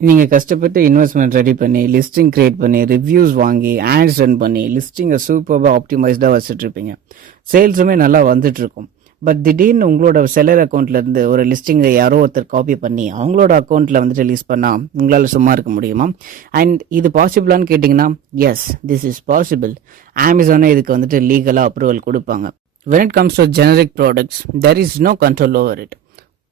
நீங்கள் கஷ்டப்பட்டு investment ready பண்ணி லிஸ்டிங் கிரியேட் பண்ணி ரிவ்யூஸ் வாங்கி ஆட்ஸ் ரன் பண்ணி லிஸ்டிங்கை சூப்பராக ஆப்டிமைஸ்டாக வச்சுட்ருப்பீங்க. சேல்ஸுமே நல்லா வந்துட்டுருக்கும். பட் திடீர்னு உங்களோட செல்லர் அக்கௌண்ட்லேருந்து ஒரு லிஸ்டிங்கை யாரோ ஒருத்தர் காப்பி பண்ணி அவங்களோட அக்கௌண்ட்டில் வந்துட்டு லிஸ்ட் பண்ணால் உங்களால் சும்மா இருக்க முடியுமா? அண்ட் இது பாசிபிளான்னு கேட்டிங்கன்னா, எஸ், திஸ் இஸ் பாசிபிள். அமேசானே இதுக்கு வந்துட்டு லீகலாக அப்ரூவல் கொடுப்பாங்க. when it comes to generic products, there is no control over it.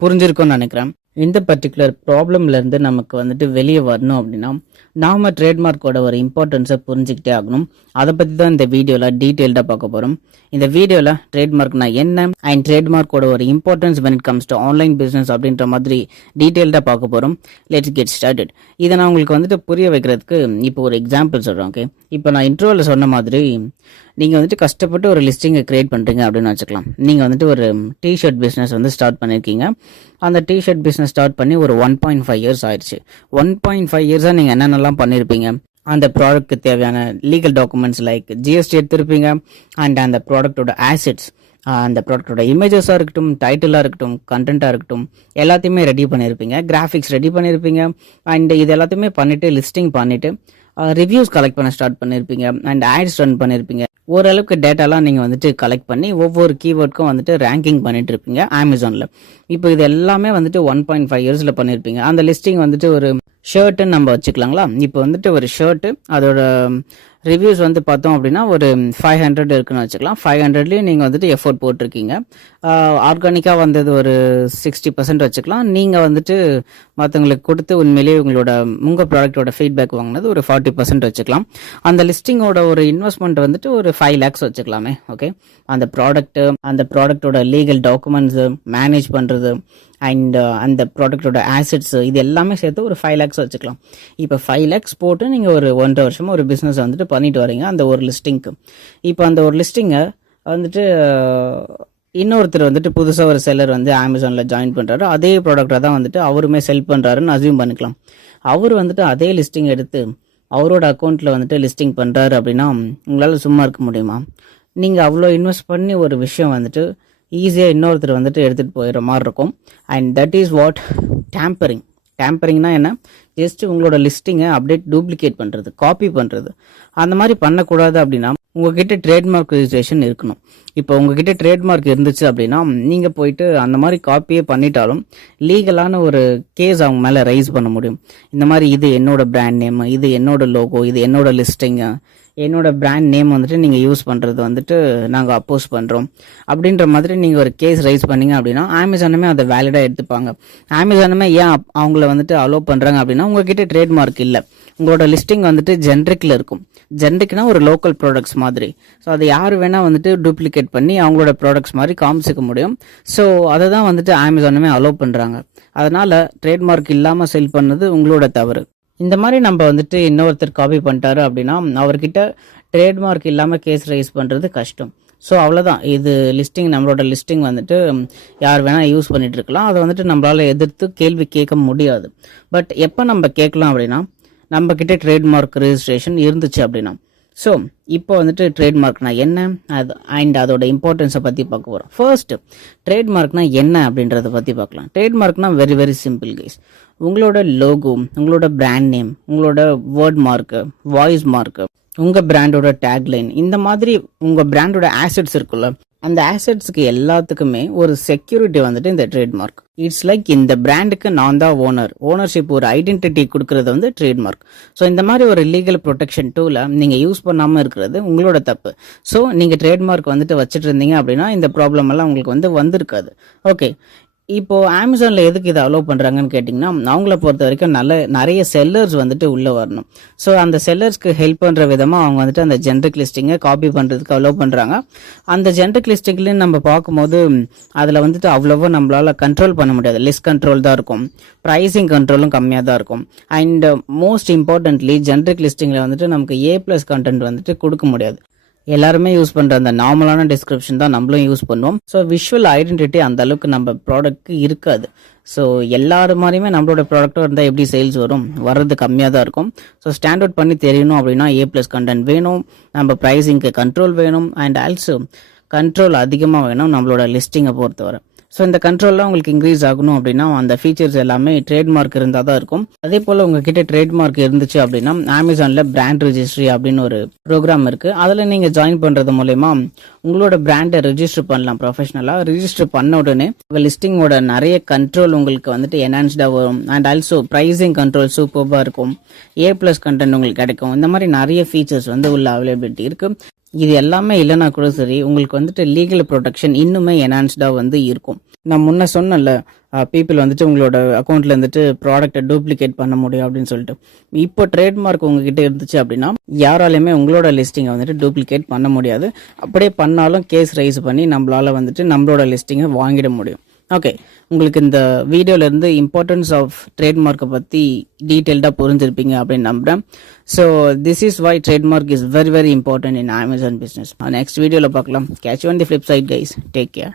புரிஞ்சிருக்கும்னு நினைக்கிறேன். இந்த பர்டிகுலர் ப்ராப்ளம்லேருந்து நமக்கு வந்துட்டு வெளியே வரணும் அப்படின்னா நாம் ட்ரேட்மார்க்கோட ஒரு இம்பார்ட்டன்ஸை புரிஞ்சுக்கிட்டே ஆகணும். அதை பற்றி தான் இந்த வீடியோவில் டீட்டெயில்டாக பார்க்க போகிறோம். இந்த வீடியோவில் ட்ரேட்மார்க்னா என்ன அண்ட் ட்ரேட்மார்க்கோட ஒரு importance when it comes to online business அப்படின்ற மாதிரி டீட்டெயில்டாக பார்க்க போகிறோம். Let's get started. இதை நான் உங்களுக்கு வந்துட்டு புரிய வைக்கிறதுக்கு இப்போ ஒரு எக்ஸாம்பிள் சொல்கிறேன். ஓகே, இப்போ நான் இன்ட்ரோவில் சொன்ன மாதிரி நீங்கள் வந்துட்டு கஷ்டப்பட்டு ஒரு லிஸ்டிங்கை க்ரியேட் பண்ணுறீங்க அப்படின்னு வச்சுக்கலாம். நீங்கள் வந்துட்டு ஒரு டிஷர்ட் பிஸ்னஸ் வந்து ஸ்டார்ட் பண்ணியிருக்கீங்க. அந்த டிஷர்ட் பிஸ்னஸ் ஸ்டார்ட் பண்ணி ஒரு 1.5 இயர்ஸ் ஆயிடுச்சு. 1.5 இயர்ஸாக நீங்கள் என்னென்னலாம் பண்ணியிருப்பீங்க? அந்த ப்ராடக்ட்க்கு தேவையான லீகல் டாக்குமெண்ட்ஸ் லைக் ஜிஎஸ்டி எடுத்திருப்பீங்க. அண்ட் அந்த ப்ராடக்டோட ஆசிட்ஸ், அந்த ப்ராடக்டோட இமேஜஸாக இருக்கட்டும், டைட்டிலாக இருக்கட்டும், கண்டென்ட்டாக இருக்கட்டும், எல்லாத்தையுமே ரெடி பண்ணியிருப்பீங்க. கிராஃபிக்ஸ் ரெடி பண்ணியிருப்பீங்க. அண்ட் இது எல்லாத்தையுமே பண்ணிவிட்டு லிஸ்டிங் பண்ணிவிட்டு ரிவ்யூஸ் கலெக்ட் பண்ண ஸ்டார்ட் பண்ணியிருப்பீங்க. அண்ட் ஆட்ஸ் ரன் பண்ணியிருப்பீங்க. ஓரளவுக்கு டேட்டாலாம் நீங்கள் வந்துட்டு கலெக்ட் பண்ணி ஒவ்வொரு கீவேர்டுக்கும் வந்துட்டு ரேங்கிங் பண்ணிட்டு இருப்பீங்க அமேசானில். இப்போ இது எல்லாமே வந்துட்டு 1.5 இயர்ஸில் பண்ணியிருப்பீங்க. அந்த லிஸ்டிங் வந்துட்டு ஒரு ஷர்ட்டுன்னு நம்ம வச்சுக்கலாங்களா? இப்போ வந்துட்டு ஒரு ஷர்ட்டு அதோட ரிவ்யூஸ் வந்து பார்த்தோம் அப்படின்னா ஒரு 500 இருக்குன்னு வச்சுக்கலாம். 500லேயும் நீங்கள் வந்துட்டு எஃபோர்ட் போட்டிருக்கீங்க. ஆர்கானிக்காக வந்தது ஒரு 60% வச்சுக்கலாம். நீங்கள் வந்துட்டு மற்றவங்களுக்கு கொடுத்து உண்மையிலேயே உங்கள் ப்ராடக்டோட ஃபீட்பேக் வாங்கினது ஒரு 40% வச்சுக்கலாம். அந்த லிஸ்டிங்கோட ஒரு இன்வெஸ்ட்மெண்ட் வந்துட்டு ஒரு 5 lakhs வச்சுக்கலாமே. ஓகே, அந்த ப்ராடக்டோட லீகல் டாக்குமெண்ட்ஸு மேனேஜ் பண்ணுறது அண்ட் அந்த ப்ராடக்டோட ஆசிட்ஸ், இது எல்லாமே சேர்த்து ஒரு 5 lakhs வச்சுக்கலாம். இப்போ 5 lakhs போட்டு நீங்கள் ஒரு 1.5 வருஷமாக ஒரு பிஸ்னஸ் வந்துட்டு பண்ணிட்டு வரீங்க அந்த ஒரு லிஸ்டிங்க்கு. இப்போ அந்த ஒரு லிஸ்டிங்கை வந்துட்டு இன்னொருத்தர் வந்துட்டு புதுசாக ஒரு செல்லர் வந்து அமேசானில் ஜாயின் பண்ணுறாரு. அதே ப்ராடக்டை தான் வந்துட்டு அவருமே செல் பண்ணுறாருன்னு அசியூம் பண்ணிக்கலாம். அவர் வந்துட்டு அதே லிஸ்டிங் எடுத்து அவரோட அக்கௌண்ட்டில் வந்துட்டு லிஸ்டிங் பண்ணுறாரு அப்படின்னா உங்களால் சும்மா இருக்க முடியுமா? நீங்கள் அவ்வளோ இன்வெஸ்ட் பண்ணி ஒரு விஷயம் வந்துட்டு ஈஸியாக இன்னொருத்தர் வந்துட்டு எடுத்துகிட்டு போயிடுற மாதிரி இருக்கும். And that is what tampering. டேம்பரிங்னா என்ன? ஜஸ்ட் உங்களோட லிஸ்டிங்கை அப்டேட் டூப்ளிகேட் பண்ணுறது, காப்பி பண்ணுறது. அந்த மாதிரி பண்ணக்கூடாது அப்படின்னா உங்ககிட்ட ட்ரேட்மார்க் ரிஜிஸ்ட்ரேஷன் இருக்கணும். இப்போ உங்ககிட்ட ட்ரேட்மார்க் இருந்துச்சு அப்படின்னா நீங்கள் போயிட்டு அந்த மாதிரி காப்பியே பண்ணிட்டாலும் லீகலான ஒரு கேஸ் அவங்க மேலே ரைஸ் பண்ண முடியும். இந்த மாதிரி இது என்னோட பிராண்ட் நேம், இது என்னோட லோகோ, இது என்னோட லிஸ்டிங்கு, என்னோட பிராண்ட் நேம் வந்துட்டு நீங்கள் யூஸ் பண்ணுறது வந்துட்டு நாங்கள் அப்போஸ் பண்ணுறோம் அப்படின்ற மாதிரி நீங்கள் ஒரு கேஸ் ரைஸ் பண்ணிங்க அப்படின்னா அமேசானுமே அதை வேலிடாக எடுத்துப்பாங்க. அமேசானுமே ஏன் அவங்கள வந்துட்டு அலோவ் பண்ணுறாங்க அப்படின்னா உங்ககிட்ட ட்ரேட்மார்க் இல்லை, உங்களோட லிஸ்டிங் வந்துட்டு ஜென்ரிக்கில் இருக்கும். ஜென்ரிக்னா ஒரு லோக்கல் ப்ராடக்ட்ஸ் மாதிரி. ஸோ அதை யார் வேணால் வந்துட்டு டூப்ளிகேட் பண்ணி அவங்களோட ப்ராடக்ட்ஸ் மாதிரி காமிச்சிக்க முடியும். ஸோ அதை தான் வந்துட்டு அமேசானுமே அலோவ் பண்ணுறாங்க. அதனால் ட்ரேட்மார்க் இல்லாமல் செல் பண்ணது உங்களோட தவறு. இந்த மாதிரி நம்ம வந்துட்டு இன்னொருத்தர் காப்பி பண்ணிட்டாரு அப்படின்னா அவர்கிட்ட ட்ரேட்மார்க் இல்லாமல் கேஸ் ரைஸ் பண்ணுறது கஷ்டம். ஸோ அவ்வளோதான். இது லிஸ்டிங், நம்மளோட லிஸ்டிங் வந்துட்டு யார் வேணால் யூஸ் பண்ணிட்டு இருக்கலாம். அதை வந்துட்டு நம்மளால் எதிர்த்து கேள்வி கேட்க முடியாது. பட் எப்போ நம்ம கேட்கலாம் அப்படின்னா நம்மக்கிட்ட ட்ரேட்மார்க் ரெஜிஸ்ட்ரேஷன் இருந்துச்சு அப்படின்னா. ஸோ இப்போ வந்துட்டு ட்ரேட்மார்க்னா என்ன அண்ட் அதோட இம்பார்ட்டன்ஸை பற்றி பார்க்க போகிறோம். ஃபர்ஸ்ட், ட்ரேட்மார்க்னா என்ன அப்படின்றத பற்றி பார்க்கலாம். ட்ரேட்மார்க்னா வெரி வெரி சிம்பிள் கைஸ். உங்களோட லோகோ, உங்களோட பிராண்ட் நேம், உங்களோட வேர்ட் மார்க்கு, வாய்ஸ் மார்க்கு, உங்கள் பிராண்டோட டேக்லைன், இந்த மாதிரி உங்கள் பிராண்டோட ஆசெட்ஸ் இருக்குல்ல, அந்த ஆசெட்ஸுக்கு எல்லாத்துக்குமே ஒரு செக்யூரிட்டி வந்துட்டு இந்த ட்ரேட்மார்க். இட்ஸ் லைக் இந்த பிராண்டுக்கு நான் தான் ஓனர்ஷிப், ஒரு ஐடென்டிட்டி கொடுக்கறது வந்து ட்ரேட்மார்க். ஸோ இந்த மாதிரி ஒரு லீகல் ப்ரொடெக்ஷன் டூலை நீங்கள் யூஸ் பண்ணாமல் இருக்கிறது உங்களோட தப்பு. ஸோ நீங்கள் ட்ரேட்மார்க் வந்துட்டு வச்சுட்டு இருந்தீங்க அப்படின்னா இந்த ப்ராப்ளம் எல்லாம் உங்களுக்கு வந்திருக்காது. ஓகே, இப்போ அமேசானில் எதுக்கு இதை அலோவ் பண்ணுறாங்கன்னு கேட்டிங்கன்னா அவங்கள பொறுத்த வரைக்கும் நிறைய செல்லர்ஸ் வந்துட்டு உள்ளே வரணும். ஸோ அந்த செல்லர்ஸ்க்கு ஹெல்ப் பண்ணுற விதமாக அவங்க வந்துட்டு அந்த ஜென்ரிக் லிஸ்டிங்கை காப்பி பண்ணுறதுக்கு அலோவ் பண்ணுறாங்க. அந்த ஜென்ரிக் லிஸ்டிங்லேயும் நம்ம பார்க்கும்போது அதில் வந்துட்டு அவ்வளோவா நம்மளால் கண்ட்ரோல் பண்ண முடியாது. லிஸ்ட் கண்ட்ரோல் தான் இருக்கும், ப்ரைஸிங் கண்ட்ரோலும் கம்மியாக தான் இருக்கும். அண்ட் மோஸ்ட் இம்பார்ட்டன்ட்லி ஜென்ரிக் லிஸ்டிங்கில் வந்துட்டு நமக்கு A+ கண்டென்ட் வந்துட்டு கொடுக்க முடியாது. எல்லாருமே யூஸ் பண்ணுற அந்த நார்மலான டிஸ்கிரிப்ஷன் தான் நம்மளும் யூஸ் பண்ணுவோம். ஸோ விஷுவல் ஐடென்டிட்டி அந்த அளவுக்கு நம்ம ப்ராடக்ட்க்கு இருக்காது. ஸோ எல்லாரு மாதிரியுமே நம்மளோட ப்ராடக்ட்டும் இருந்தால் எப்படி சேல்ஸ் வர்றது கம்மியாக தான் இருக்கும். ஸோ ஸ்டாண்ட் அவுட் பண்ணி தெரியணும் அப்படின்னா A+ கண்டென்ட் வேணும், நம்ம ப்ரைஸிங்க்கு கண்ட்ரோல் வேணும், அண்ட் ஆல்சோ கண்ட்ரோல் அதிகமாக வேணும் நம்மளோட லிஸ்டிங்கை பொறுத்தவரை. ஸோ இந்த கண்ட்ரோல்லாம் உங்களுக்கு இன்க்ரீஸ் ஆகணும் அப்படின்னா அந்த ஃபீச்சர்ஸ் எல்லாமே ட்ரேட்மார்க் இருந்தால் தான் இருக்கும். அதே போல் உங்ககிட்ட ட்ரேட்மார்க் இருந்துச்சு அப்படின்னா அமேசானில் பிராண்ட் ரெஜிஸ்ட்ரி அப்படின்னு ஒரு ப்ரோக்ராம் இருக்குது. அதில் நீங்கள் ஜாயின் பண்ணுறது மூலயமா உங்களோட பிராண்டை ரெஜிஸ்டர் பண்ணலாம். ப்ரொஃபஷனலாக ரெஜிஸ்டர் பண்ண உடனே உங்கள் லிஸ்டிங்கோட நிறைய கண்ட்ரோல் உங்களுக்கு வந்துட்டு என்ஹான்ஸ்டாக வரும். அண்ட் ஆல்சோ ப்ரைஸிங் கண்ட்ரோல் சூப்பராக இருக்கும். A+ கண்டென்ட் உங்களுக்கு கிடைக்கும். இந்த மாதிரி நிறைய ஃபீச்சர்ஸ் வந்து உள்ள அவைலபிலிட்டி இருக்குது. இது எல்லாமே இல்லைனா கூட சரி, உங்களுக்கு வந்துட்டு லீகல் ப்ரொடெக்ஷன் இன்னுமே என்ஹான்ஸ்டாக வந்து இருக்கும். நான் முன்ன சொன்னேன்ல, பீப்புள் வந்துட்டு உங்களோட அக்கௌண்ட்டில் வந்துட்டு ப்ராடக்ட்டை டூப்ளிகேட் பண்ண முடியும் அப்படின்னு சொல்லிட்டு. இப்போ ட்ரேட்மார்க் உங்ககிட்ட இருந்துச்சு அப்படின்னா யாராலையுமே உங்களோட லிஸ்டிங்கை வந்துட்டு டூப்ளிகேட் பண்ண முடியாது. அப்படியே பண்ணாலும் கேஸ் ரைஸ் பண்ணி நம்மளால் வந்துட்டு நம்மளோட லிஸ்டிங்கை வாங்கிட முடியும். ஓகே, உங்களுக்கு இந்த வீடியோலேருந்து இம்பார்ட்டன்ஸ் ஆஃப் ட்ரேட்மார்க்கை பற்றி டீட்டெயில்டாக புரிஞ்சிருப்பீங்க அப்படின்னு நம்புகிறேன். So this is why trademark is very very important in Amazon business. Next வீடியோவில் பார்க்கலாம். Catch you on the flip side guys. Take care.